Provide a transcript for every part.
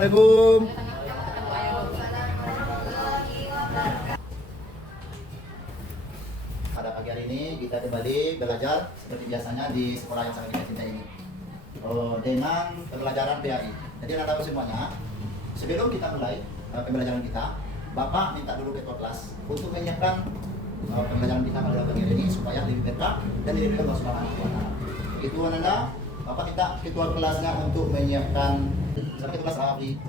Assalamualaikum. Pada pagi hari ini kita kembali belajar seperti biasanya di sekolah yang sangat kita cintai ini. Dengan pembelajaran PAI. Jadi Anda tahu semuanya, sebelum kita mulai pembelajaran kita, Bapak minta dulu ketua kelas untuk menyiapkan pembelajaran kita pada pagi hari ini supaya lebih berkah dan lebih berkah Subhanahu wa Ta'ala. Itu Anda, Bapak minta ketua kelasnya untuk menyiapkan. Siapa ketua kelas Rafi?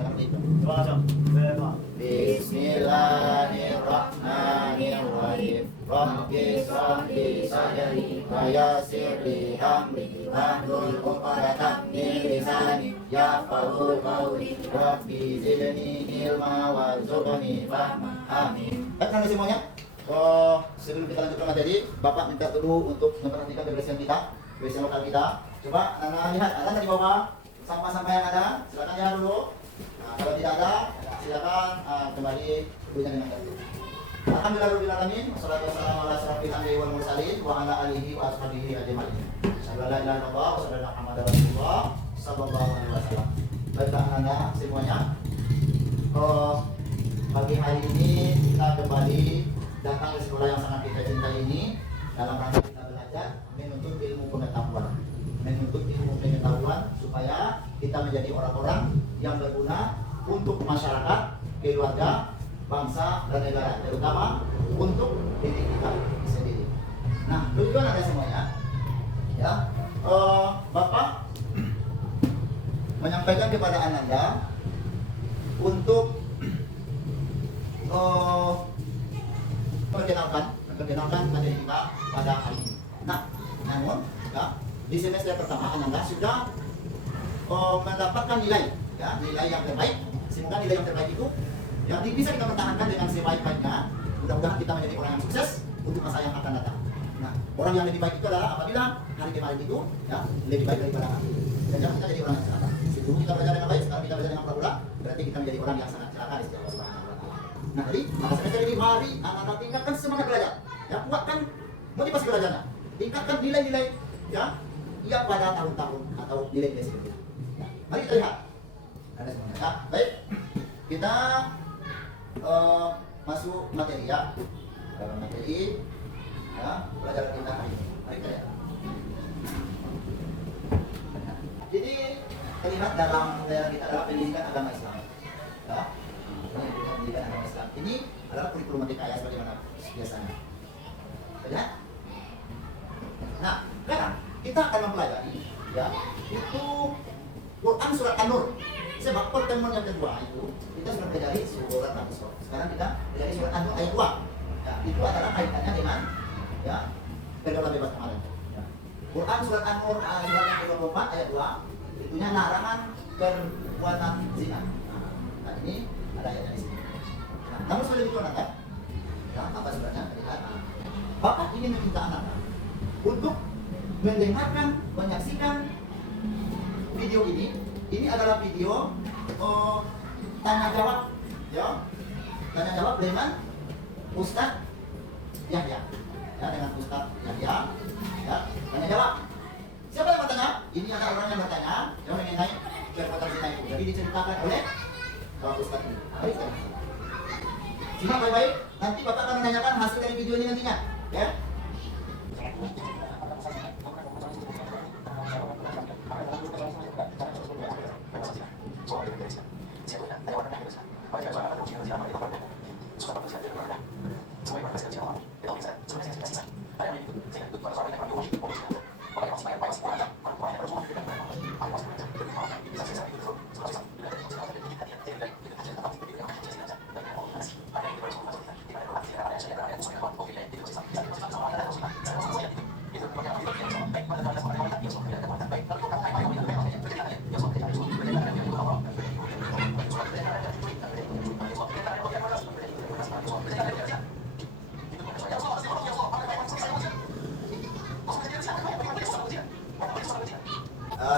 Bismillahirrahmanirrahim. Rabbi shrahli sadri wa yassir li amri wahlul 'uqdatam min lisani yafqahu qawli. Rabbi zidni ilma warzuqni fahma. Amin. Baik semuanya. Sebelum kita lanjutkan materi, Bapak minta dulu untuk memperhatikan kebersihan kita, kebersihan lokal kita. Coba Anda lihat, ada di bawah sampah-sampah yang ada, silakan lihat dulu. Nah, kalau tidak ada, silakan kembali punya dengan tertib. Alhamdulillahirobbilalamin, wassalatu wassalamu ala asyrofil anbiya'i wal mursalin wa ala alihi wa ashabihi ajmain. Asyhadu an la ilaha illallah wa asyhadu anna Muhammadar Rasulullah sallallahu alaihi wasallam. Baiklah Anda semuanya. Pagi hari ini kita kembali datang ke sekolah yang sangat kita cintai ini dalam rangka kita belajar menuntut ilmu pengetahuan supaya kita menjadi orang-orang yang berguna untuk masyarakat, keluarga, bangsa dan negara, terutama untuk diri kita sendiri. Nah, tujuan ada semuanya. Ya, Bapak menyampaikan kepada Anda untuk memperkenalkan materi kita pada hari ini. Nah, namun ya, di semester pertama Anda sudah mendapatkan nilai, ya, nilai yang terbaik. Semoga nilai yang terbaik itu ya bisa kita pertahankan dengan sebaik-baiknya. Mudah-mudahan kita menjadi orang yang sukses untuk masa yang akan datang. Nah, orang yang lebih baik itu adalah apabila hari kemarin itu ya lebih baik daripada hari ini. Dan jangan kita jadi orang yang celaka. Sebelum kita belajar dengan baik, sekarang kita belajar dengan pura-pura, berarti kita menjadi orang yang sangat celaka di sisi Allah Subhanahu wa Ta'ala. Nah, jadi maka semester ini mari anak-anak tingkatkan semangat belajar. Ya, kuatkan motivasi belajarnya. Tingkatkan nilai-nilai ya pada tahun-tahun atau nilai-nilai sebelumnya. Ya, mari kita lihat. Ada semuanya. Ya, baik. Kita masuk materi ya. Dalam materi ya, pelajaran kita hari ini. Mari kita lihat. Jadi terlihat dalam pelajaran kita adalah pendidikan agama Islam. Ya. Pendidikan agama Islam. Ini adalah kurikulum merdeka ya sebagaimana biasanya. Ya. Nah, sekarang kita akan mempelajari ya itu Quran surat An-Nur. Sebab pertemuan yang kedua itu kita sudah pelajari surat An-Nur. Sekarang kita pelajari surat An-Nur ayat 2. Ya, itu adalah kaitannya dengan ya pergaulan bebas kemarin. Ya. Quran surat An-Nur surat yang ke-24 ayat 2 itunya larangan perbuatan zina. Nah, ini ada ayatnya di sini. Nah, namun sebelum itu anak ya, apa sebenarnya? Lihat. Bapak ingin meminta anak untuk mendengarkan, menyaksikan video ini. Ini adalah video tanya jawab, ya, tanya jawab dengan Ustadz Yahya, ya, dengan Ustadz Yahya, ya, tanya jawab. Siapa yang bertanya? Ini ada orang yang bertanya, yang mengenai perbuatan zina itu. Jadi diceritakan oleh Ustadz ini. Baik, simak baik-baik. Nanti Bapak akan menanyakan hasil dari video ini nantinya, ya.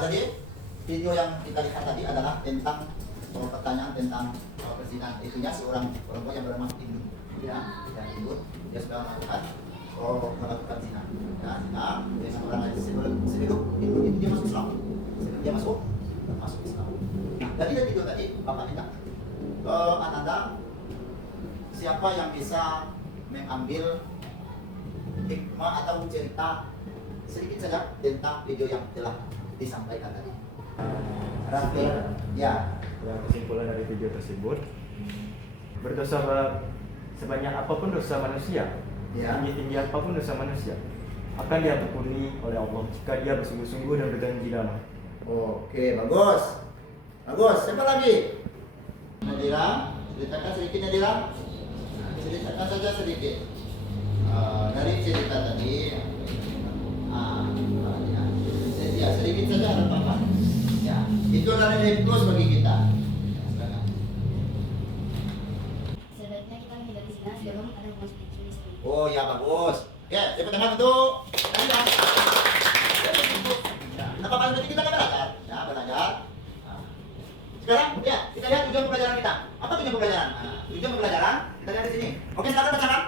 Jadi video yang kita lihat tadi adalah tentang pertanyaan tentang perzinahan. Itunya seorang perempuan yang bernama Ibu, ya, dan Ibu dia sudah melakukan zina. Ya, dengan orang lain sebelum Ibu dia masuk Islam. Sebelum dia masuk Islam. Nah, Jadi itu tadi Bapak minta ke Ananda, siapa yang bisa mengambil hikmah atau cerita sedikit saja tentang video yang telah disampaikan tadi. Raffi, ya. Kesimpulan dari video tersebut, berdosa sebanyak apapun dosa manusia, Ya. tinggi apapun dosa manusia, akan diampuni oleh Allah jika dia bersungguh-sungguh dan berjanji damai. Oke, bagus. Bagus. Siapa lagi? Nadira, ceritakan sedikit Nadira. Ceritakan saja sedikit. Dari cerita tadi. Ya, sedikit saja ada apa-apa. Ya, itu adalah hipnos bagi kita. Sebaiknya kita menghindari zina sebelum ada hubungan suami. Oh ya bagus. Ya, tepuk tangan untuk Nadira. Ya, apa paling penting kita kan belajar? Ya, belajar. Sekarang ya, kita lihat tujuan pembelajaran kita. Apa tujuan pembelajaran? Tujuan pembelajaran kita lihat di sini. Oke, silakan bacakan.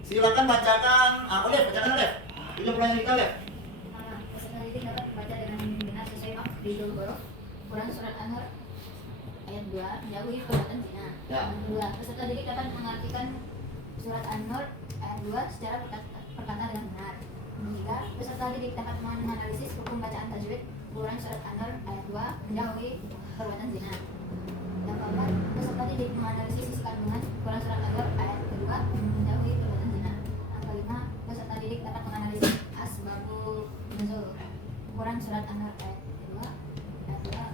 Silakan bacakan. Oleh, bacakan oleh. Tujuan pembelajaran kita oleh. Peserta didik dapat membaca dengan benar sesuai maksud huruf Quran surat An-Nur ayat 2 menjauhi perbuatan zina. Ya. Yang kedua, peserta didik dapat mengartikan surat An-Nur ayat 2 secara perkataan dengan benar. Ketiga, peserta didik dapat menganalisis hukum bacaan tajwid Quran surat An-Nur ayat 2 menjauhi perbuatan zina. Yang keempat, peserta didik menganalisis isi kandungan Quran surat An-Nur ayat kedua menjauhi perbuatan zina. Yang kelima, peserta didik dapat menganalisis asbabun nuzul Quran surat An-Nur ayat kedua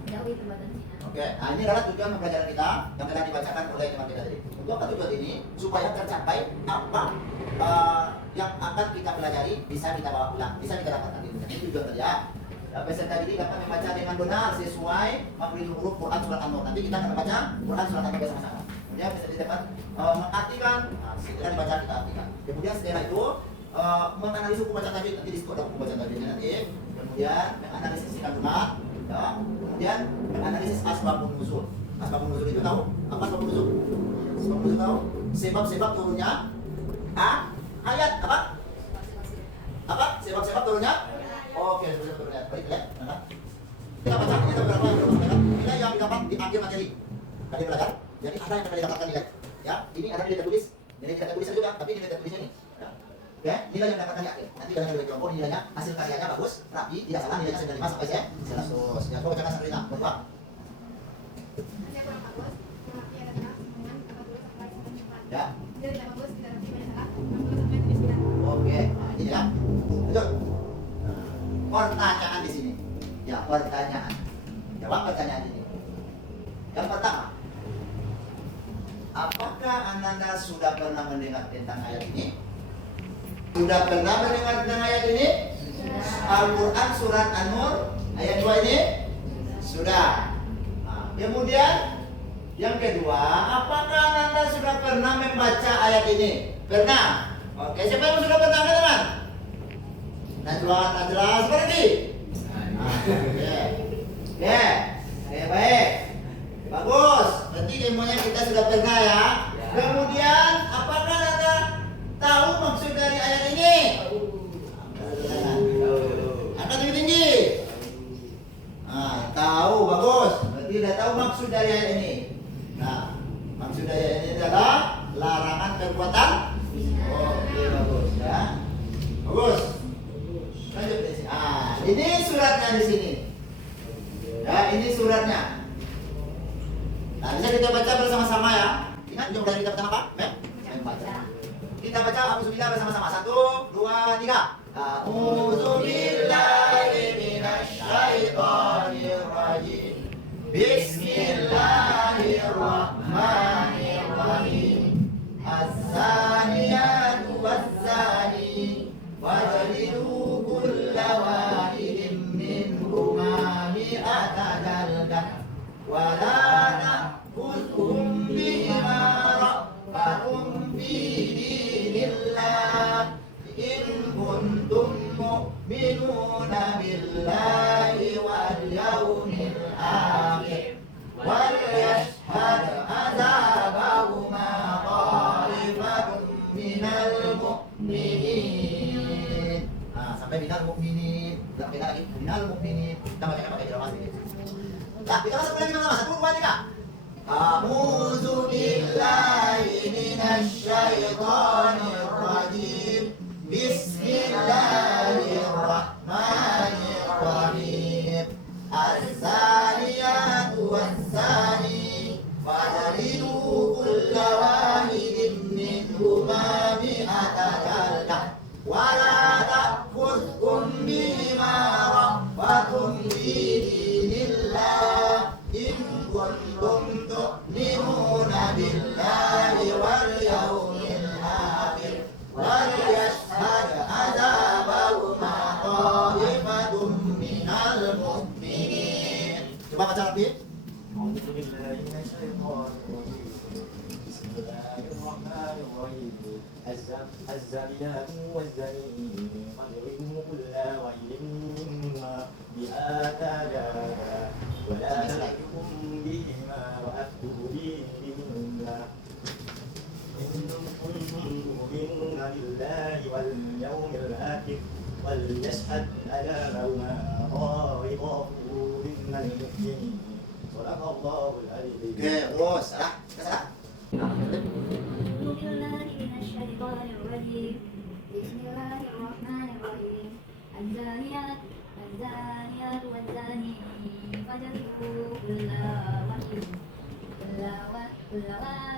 menjauhi perbuatan zina. Oke, nah ini adalah tujuan pembelajaran kita yang telah dibacakan oleh teman kita tadi. Untuk apa tujuan ini? Supaya tercapai apa yang akan kita pelajari bisa kita bawa pulang, bisa kita dapatkan di dunia. Ini tujuan tadi ya. Peserta didik dapat membaca dengan benar sesuai makhrajul huruf Quran surat An-Nur. Nanti kita akan membaca Quran surat An-Nur bersama-sama. Kemudian peserta didik dapat mengartikan, setelah dibaca kita artikan. Kemudian setelah itu menganalisis hukum bacaan tajwid, nanti di situ ada hukum bacaan tajwidnya nanti. Kemudian menganalisis isi kandungan, ya. Kemudian menganalisis asbabun nuzul. Asbabun nuzul itu tahu? Apa asbabun nuzul? Asbabun nuzul tahu? Sebab-sebab turunnya ayat apa? Apa? Sebab-sebab turunnya? Oke, sebab-sebab turunnya. Baik ya. Kita baca ini beberapa yang belum kita. Nilai yang didapat di akhir materi. Tadi belajar. Jadi ada yang akan didapatkan nilai. Ya, ini ada nilai tertulis. Nilai tidak tertulis juga, tapi nilai tertulisnya ini. Ya. Oke, nilai yang didapatkan di akhir. Nanti kalian boleh kelompok nilainya, hasil karyanya bagus, rapi, tidak salah, nilainya 95 sampai 100. Ya, coba bacakan Sabrina. Berdua. Ya. Oke, nah ini ya. Lanjut. Pertanyaan di sini. Ya, pertanyaan. Jawab pertanyaan ini. Yang pertama, apakah Ananda sudah pernah mendengar tentang ayat ini? Sudah pernah mendengar tentang ayat ini? Al-Quran surat An-Nur ayat 2 ini? Sudah. Nah, kemudian yang kedua, apakah Ananda sudah pernah membaca ayat ini? Pernah. Oke, siapa yang sudah pernah teman? Najwa, seperti. Oke, baik. Bagus. Berarti semuanya kita sudah pernah ya. Kemudian, apakah Anda tahu maksud dari ayat ini? Angkat tinggi-tinggi. Nah, tahu, bagus. Berarti sudah tahu maksud dari ayat ini. Nah, maksud dari ayat ini adalah larangan perbuatan. Oke, bagus ya. Bagus. Lanjut di sini. Ini suratnya di sini. Ya, ini suratnya. Nah, bisa kita baca bersama-sama ya. Ingat jumlah kita pertama apa? Membaca. Kita baca A'udzubillah bersama-sama. 1, 2, 3. A'udzubillahi minasyaitonir rajim. Bismillahirrahmanirrahim. Az-zaniyatu waz-zani wajlidu kulla wahidin minhuma mi'ata jaldah wa la ta'khudhukum bihima ra'fatun fi dinillah in kuntum mu'minuna billahi wal yawmil akhir wal yashhad azabahuma ta'ifatun minal mu'minin. Sampai minal mu'minin. Udah kita lagi. Minal mu'minin. Kita baca pakai jelas ini. Nah, kita masuk lagi sama-sama. 1, 2, 3. A'udzu billahi minasy syaithanir rajim. Bismillahirrahmanirrahim. Az-zaniyatu waz-zani fajlidu kulla wahidin minhuma mi'ata jaldah wa la ta'khudhukum bihima ra'fatun fi dinillah in kuntum tu'minuna billahi wal yawmil akhir wal yashhad azabahuma ta'ifatun minal mu'minin. Coba baca lagi. الزانيات والزاني فاضربوا كل واحد منهما بآتا جلدا ولا تأخذكم بهما وأفتوا بهما إن كنتم تؤمنون بالله واليوم الآخر وليشهد عذابهما طائفة من المؤمنين صدق الله العلي Oke, terus salah. Salah. أعوذ بالله من الشيطان الرجيم بسم الله الرحمن الرحيم الزانيات والزاني فجلدوا كل واحد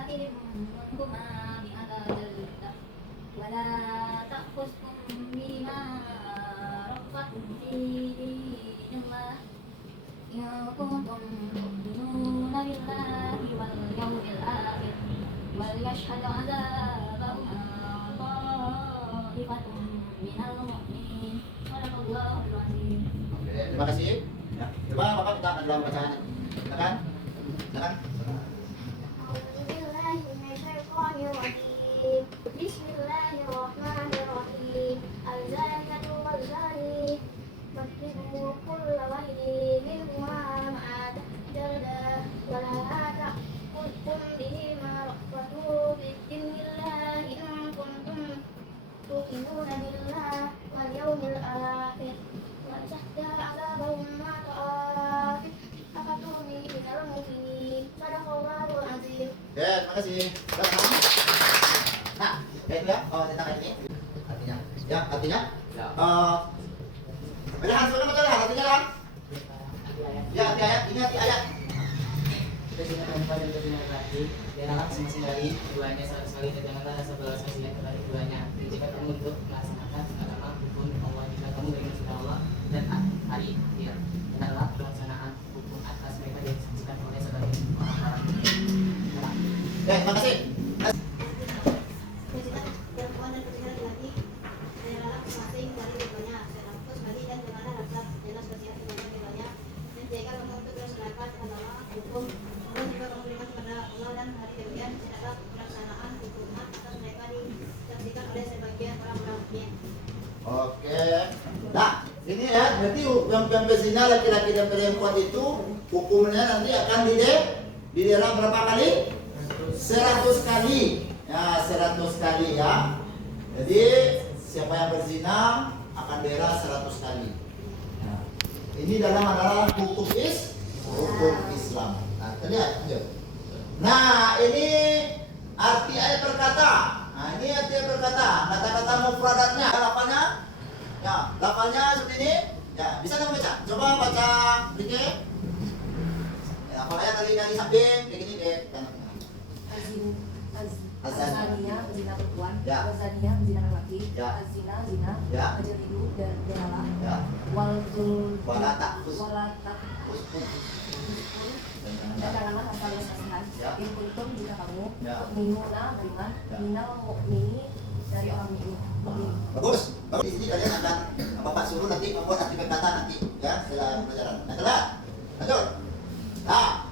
منهما مئة جلدة ولا تأخذكم بهما رأفة في دين الله إن كنتم تؤمنون بالله واليوم الآخر وليشهد عذابهما طائفة من المؤمنين صدق الله العظيم. Oke, terima kasih. Ya, coba Bapak kita akan dalam bacaan. Silakan. Silakan. أعوذ بالله من الشيطان الرجيم بسم الله الرحمن الرحيم الزانية والزاني فاجلدوا كل واحد منهما مئة جلدة ولا تأخذكم بهما رأفة في دين الله إن كنتم تؤمنون بالله واليوم الآخر وليشهد عذابهما طائفة من المؤمنين صدق الله العظيم. Oke, terima kasih. Silakan. Nah, itu ya, tentang ini. Artinya, ya, artinya. Belahan sudah betul ya, artinya kan? Ya, arti ayat, ini arti ayat. Kita zina perempuan dan zina laki-laki, dilarang masing-masing dari keduanya sekali dan janganlah rasa balas kasihan kepada keduanya. Dan jika kamu untuk melaksanakan agama hukum Allah, jika kamu beriman kepada Allah dan hari akhir, adalah pelaksanaan hukum atas mereka yang disaksikan oleh sebagai orang-orang. Terima kasih. Kezinan perempuan dan kezinan laki-laki dilarang masing-masing dari keduanya. Sekaligus bagi dan janganlah rasa jelas kasihan kepada keduanya. Dan jika kamu untuk melaksanakan agama hukum Allah, jika kamu beriman kepada Allah dan hari kemudian, adalah pelaksanaan hukuman atas mereka disaksikan oleh sebagian orang-orang. Oke. Nah, ini ya, berarti yang berzina laki-laki dan perempuan itu hukumnya nanti akan diderang berapa kali? 100 kali. Ya, 100 kali ya. Jadi siapa yang berzina akan diderang 100 kali. Nah, ini adalah hukum Islam. Nah, kita lihat lanjut. Nah, ini arti ayat berkata. Nah, ini arti ayat berkata. Kata-kata mufradatnya, lafalnya. Ya, lafalnya seperti ini. Ya, bisa kamu baca. Coba baca sedikit. Ya, lafalnya dari samping kayak gini deh. Azania zina perempuan, Ya. wazania zina laki, Ya. azina zina, Ya. ajalidu dan denala, Ya. walzul Wala ta'khuz. walatak dan janganlah asal kasihan. Ya. In kuntum jika kamu Ya. minuna beriman, Ya. minal mukmini dari orang mukmin. Bagus. Di sini kalian akan Bapak suruh nanti membuat arti berkata nanti ya setelah pelajaran. Nah, telah. Lanjut. Nah,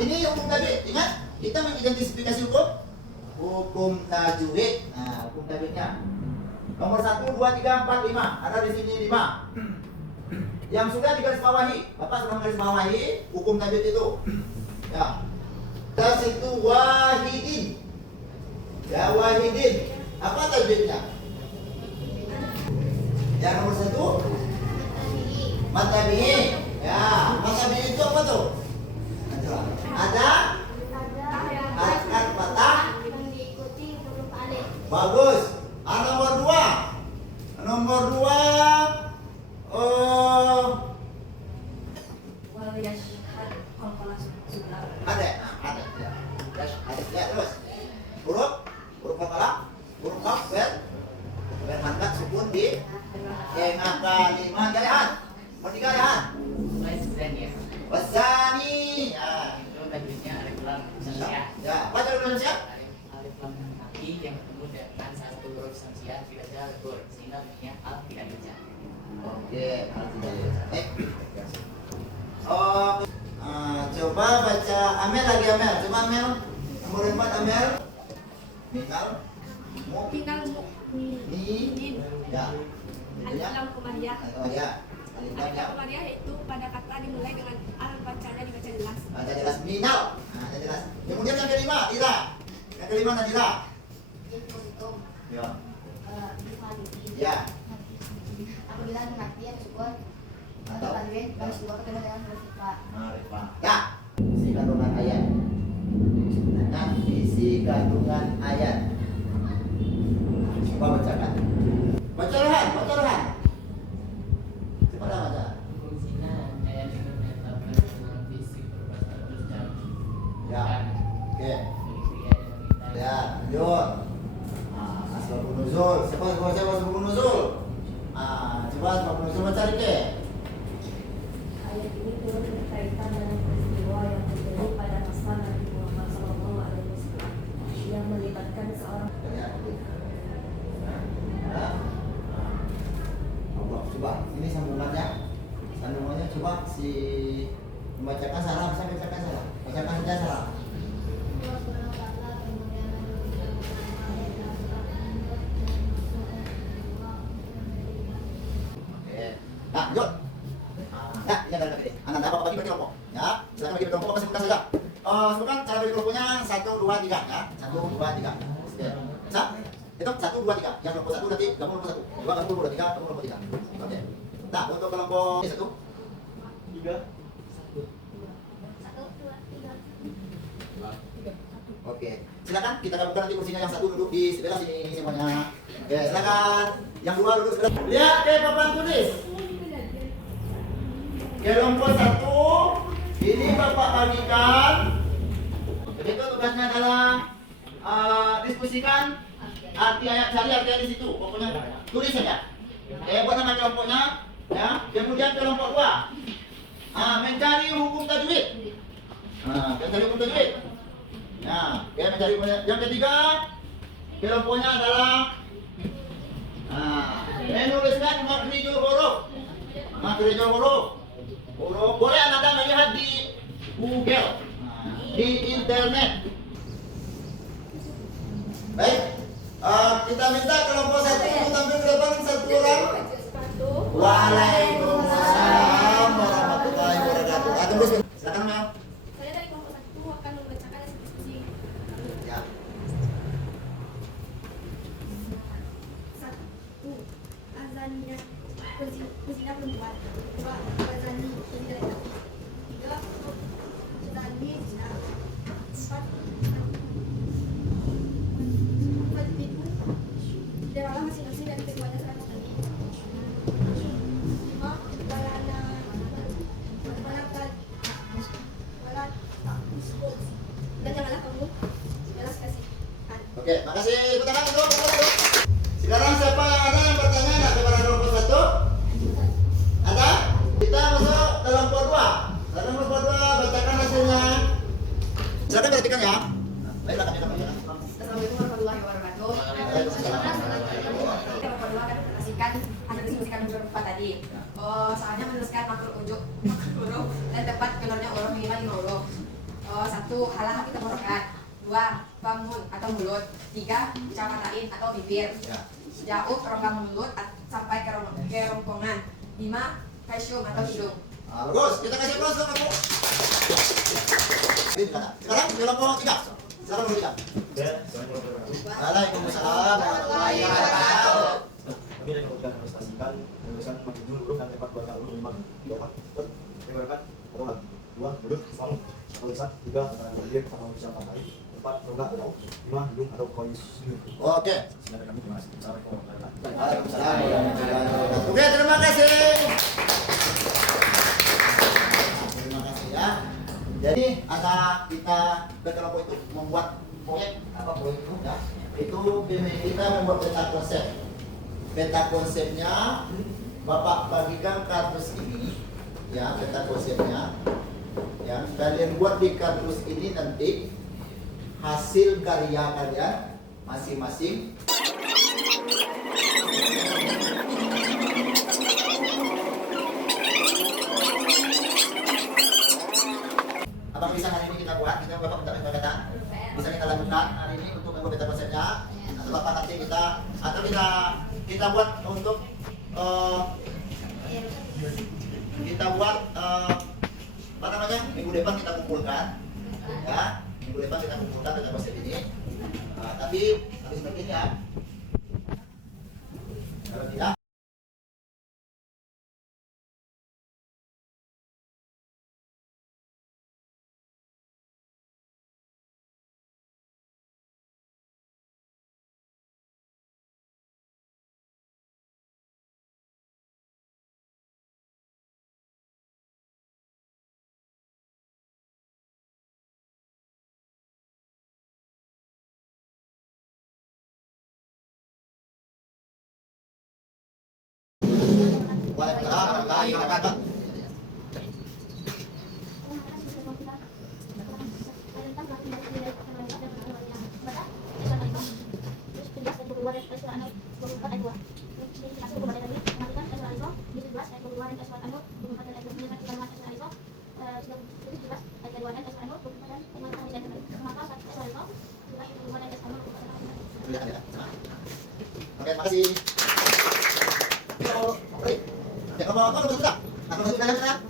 ini hukum tadi. Ingat, kita mengidentifikasi hukum tajwid. Nah, hukum tajwidnya. Nomor 1, 2, 3, 4, 5. Ada di sini 5. Yang sudah digarisbawahi. Bapak sudah menggarisbawahi hukum tajwid itu. Ya. Tas itu wahidin. Ya, wahidin. Apa tajwidnya? Yang nomor 1, Mata bini. Ya, mata bini itu apa tuh? Ada harakat mata. yang diikuti huruf alif. Bagus. Nomor 2. Nomor 2. Wal yashhad qalqalah sunnah. Ada. Ada. Ya. Ya, terus. Huruf kepala, huruf kaf, berhangkat sukun di yang angka 5 galian. Nomor 3 galian. Mulai sekian ya. Wasani. Ya. Itu tajwidnya alif lam samsiah. Ya, baca dulu Indonesia. Alif lam kaki yang ketemu dengan satu huruf samsiah tidak ada lekor sehingga bunyinya al tidak baca. Oke, oh, coba baca Amel lagi Amel. Coba Amel. Nomor 4 Amel. Minal. Mu. Tinggal Ni. Ya. alif lam komariah. Ya. Alif lam ya. Komariah itu pada kata dimulai dengan al bacanya dibaca jelas. Baca jelas minal. Baca jelas. Kemudian yang kelima, Ira. Yang kelima Nadira. Ya. Ya. Apabila mati yang sukun atau tanwin garis 2 ketemu dengan huruf ikhfa. Ma'rifah. Ya. Isi kandungan ayat. Nah, isi kandungan ayat. Coba bacakan. Baca Rehan, baca Rehan. Coba dah baca. Fungsinya ayat ini menetapkan hubungan fisik berupa status jam. Ya. Oke. Kriya dan wanita. Ya, lanjut. Asbabun nuzul. Siapa yang baca asbabun nuzul? Coba asbabun nuzul baca dikit. Ayat ini turun berkaitan dengan peristiwa yang terjadi pada masa Nabi Muhammad SAW yang melibatkan seorang Ya. Allah, coba ini sambungannya. Sambungannya coba si membacakan salah, bisa bacakan salah. Bacakan saja salah. Oke. Nah, lanjut. Nah, ini adalah gede. Anda dapat bagi kelompok. Ya, silakan bagi kelompok. Apa sebutkan saja. Sebutkan cara bagi kelompoknya 1, 2, 3 ya. 1, 2, 3. Oke. Bisa? Itu 1, 2, 3. Yang kelompok 1 nanti kamu kelompok 1. 2 kamu kelompok 3, kamu kelompok 3. Oke. Nah, untuk kelompok 1, 3. 1, 2, 3. oke. Silakan kita gabungkan nanti kursinya yang 1 duduk di sebelah sini semuanya. Oke, silakan. Yang 2 duduk sebelah. Lihat ke papan tulis. Kelompok 1 ini Bapak bagikan. Jadi itu tugasnya adalah diskusikan arti ayat, cari arti ayat di situ. Pokoknya tulis saja. Buat nama kelompoknya, ya. Kemudian kelompok 2 mencari hukum tajwid. Mencari hukum tajwid. Nah, ya mencari hukum. Yang ketiga kelompoknya adalah menuliskan makrijul huruf. Makrijul huruf. Boleh Anda melihat di Google, di internet. Baik, kita minta kelompok 1 tampil ke depan 1 orang. Waalaikumsalam warahmatullahi wabarakatuh. Tunggu sebentar. Silakan Mel. Saya dari kelompok 1 akan membacakan deskripsi. Ya. 1. Azaniyah berzina perempuan. 2. Azani tidak laki. 3. Azani zina. 4. Fatihu dewalah masing-masing dari keduanya 100 kali. 5. Balana dan janganlah kamu belas kasihan. Oke, makasih. Tepuk tangan untuk kelompok 1. Sekarang siapa yang ada yang bertanya enggak kepada kelompok 1? Ada? Kita masuk ke kelompok 2. Kelompok 2 bacakan hasilnya. Silakan perhatikan ya. Baiklah kami akan bacakan. Assalamualaikum warahmatullahi wabarakatuh. Kelompok 2 akan menjelaskan hasil diskusikan beberapa tadi. Soalnya menuliskan makhluk unjuk huruf dan tepat keluarnya huruf minimal 5 huruf. 1. Halah kita tenggorokan. 2. Famun atau mulut. 3. Ucapan atau bibir. Ya. Jauh rongga mulut sampai ke rongkongan. 5. Kasyum atau hidung. Bagus, kita kasih aplaus untuk kamu. Sekarang kelompok 3. Silakan berbicara. Ya, Assalamualaikum warahmatullahi wabarakatuh. Waalaikumsalam warahmatullahi wabarakatuh. Kami akan mengucapkan prestasikan menuliskan makrijul huruf dan tepat keluarga huruf 5 lima, tiga, empat, lima rekan, satu lagi, dua, duduk, bangun, satu lisan, tiga, berdiri, sama bisa pakai, empat, ronggak, lima, hidung atau kois. Oke. Silakan kami, terima kasih. Assalamualaikum warahmatullahi wabarakatuh. Oke, terima kasih. Terima kasih ya. Jadi ada kita kelompok itu membuat proyek apa proyek itu ya? Itu kita membuat peta konsep. Peta konsepnya Bapak bagikan kardus ini ya, peta konsepnya ya, kalian buat di kardus ini nanti hasil karya kalian masing-masing. Apa bisa hari ini kita buat? Kita Bapak minta kata bisa kita lakukan hari ini untuk membuat peta konsepnya, atau Bapak nanti kita buat untuk kita buat apa namanya, minggu depan kita kumpulkan ya, minggu depan kita kumpulkan peta konsep ini. Tapi harus begini ya, kalau tidak Oke, makasih. Ya, kamu sudah? Aku sudah sudah.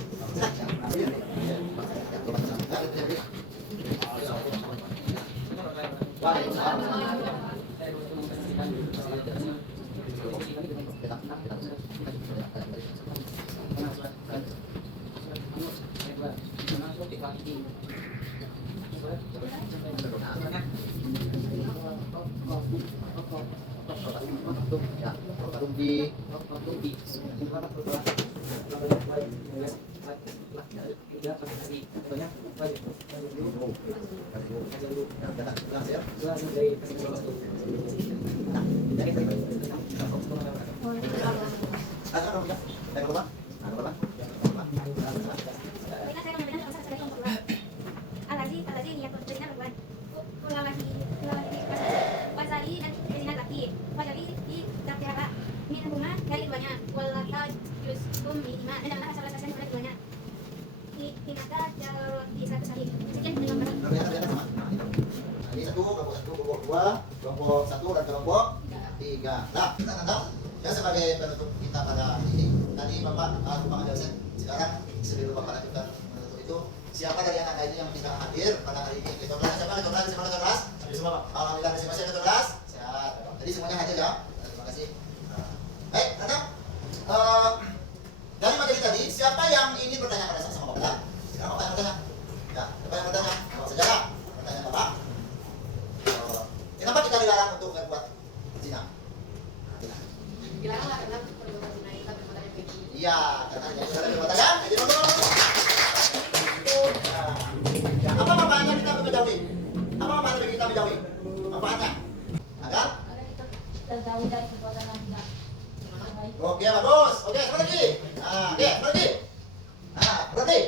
Kelompok satu dan kelompok tiga. Nah, kita tahu ya sebagai penutup kita pada ini. Tadi Bapak lupa menjelaskan. Sekarang sebelum Bapak lanjutkan menutup itu, siapa dari anak ini yang tidak hadir pada hari ini? Kita kelas siapa? Kita kelas siapa? Kita kelas? Semua Pak. Alhamdulillah masing-masing kita kelas. Sehat. Jadi semuanya hadir ya. Terima kasih. Baik, datang. Dari materi tadi, siapa yang ingin bertanya pada sama Bapak? Sekarang Bapak yang bertanya. Ya, siapa yang bertanya? Bapak sejarah. Pertanyaan Bapak. Kenapa kita dilarang untuk berbuat zina? Dilarang karena perbuatan zina itu perbuatan yang keji. Iya, karena itu adalah perbuatan yang keji. Apa manfaatnya kita menjauhi? Apa manfaatnya bagi kita menjauhi? Manfaatnya? Agar? Terjauh dari perbuatan yang tidak baik. Oke, bagus. Oke, seperti lagi. Nah, oke, seperti lagi. Nah, berarti?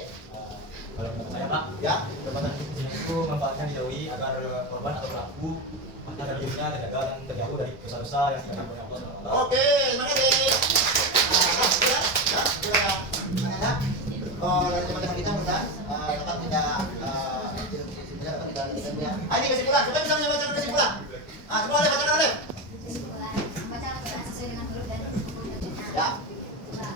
Kalau menurut saya Pak, Ya. perbuatan zina itu manfaatnya dijauhi agar korban atau pelaku agar dirinya terjaga dan terjauh dari dosa-dosa yang tidak oleh Allah SWT. Oke, terima kasih. Nah, ya, ya, anak-anak, dari teman-teman kita mudah dapat tidak dapat tidak ya. Ini kesimpulan, kita bisa menyampaikan kesimpulan. Semua boleh bacakan oleh. Kesimpulan, baca Al-Quran sesuai dengan huruf dan hukum tentunya. Ya.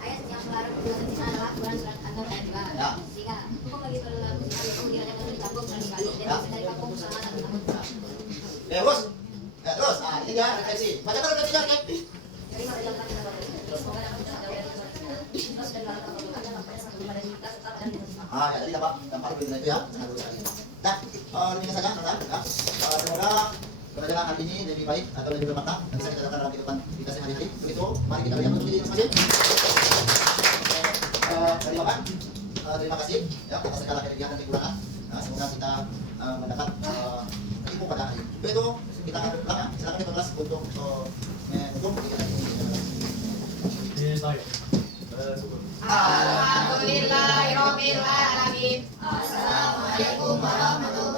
Ayat yang melarang perbuatan zina adalah Quran surat An-Nur ayat 2. Ya. 3. Hukum bagi pelaku zina yaitu dirajam atau dicambuk sekali dan Ya. bisa dari kampung selama 1 tahun. Terus, terus, ini dia refleksi. Bacakan refleksinya, oke? Jadi pada jalan kita terus semoga dapat jauh dari perbuatan zina. Terus dan dalam Ya, jadi dapat dampak itu ya. Jangan lupa lagi. Nah, demikian saja teman-teman. Ya. Semoga pelajaran hari ini lebih baik atau lebih bermakna dan bisa kita terapkan dalam kehidupan kita sehari-hari. Begitu, mari kita lihat untuk diri masing-masing. Dari Bapak, terima kasih ya atas segala kelebihan dan kekurangan. Nah, semoga kita mendapat ilmu pada hari. Begitu kita ulang ya. Silakan kita kelas untuk mendukung kegiatan ini. Alhamdulillahirobbilalamin. Assalamualaikum warahmatullahi